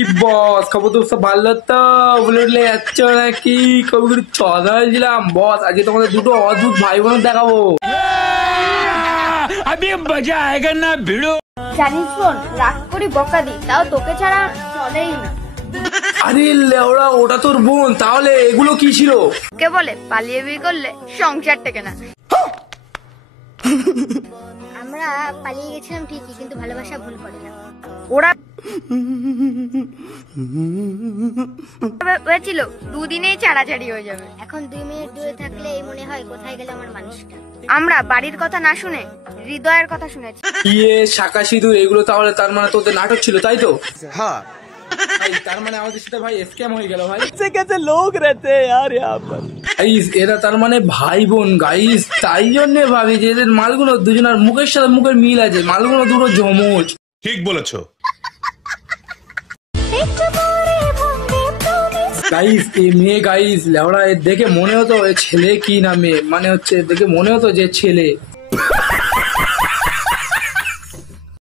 কি বস খবর তো সব ভালো তো? বুলেট নিয়ে যাচ্ছ নাকি? কবি চদা হয়েছিলাম বস, আজকে তোমাদের দুটো অদ্ভুত ভাই বোন দেখাবো। अभी मजा आएगा ना भिड़ो। জানিস বোন, রাগ করি বকা দি, তাও তোকে ছাড়া চলেই না। আরে লেওড়া, ওটা তোর বোন, তাহলে এগুলো কি ছিল? কে বলে পালিয়ে বিয়ে করলে সংসার টেকে না। আমরা পালিয়ে গেছিলাম ঠিকই, কিন্তু ভালোবাসা ভুল করে না। ওরা হয়েছিল দুদিনেই ছাড়াছাড়ি হয়ে যাবে। এখন 2 মিনিট দূরে থাকলে এই মনে হয় কোথায় গেল আমার মানুষটা। আমরা বাড়ির কথা না শুনে হৃদয়ের কথা শুনেছি। ইয়ে শাকা সিঁদুর এগুলো তাহলে তার মানে তোদের নাটক ছিল, তাই তো? हाँ ভাই তার মানে আমাদের সাথে ভাই স্ক্যাম হয়ে গেল ভাই। कैसे कैसे लोग रहते हैं यार यहाँ पर। গাইস এরা তার মানে ভাই বোন গাইস, তাই জন্য ভাবি যে এদের মালগুলো দুজনের মুখের সাথে মুখের মিল আছে, মালগুলো দুটো জমজ। ঠিক বলেছো। গাইস এই মেয়ে গাইস লেওড়া, এর দেখে মনে হতো এ ছেলে কি না মেয়ে, মানে হচ্ছে দেখে মনে হতো যে ছেলে।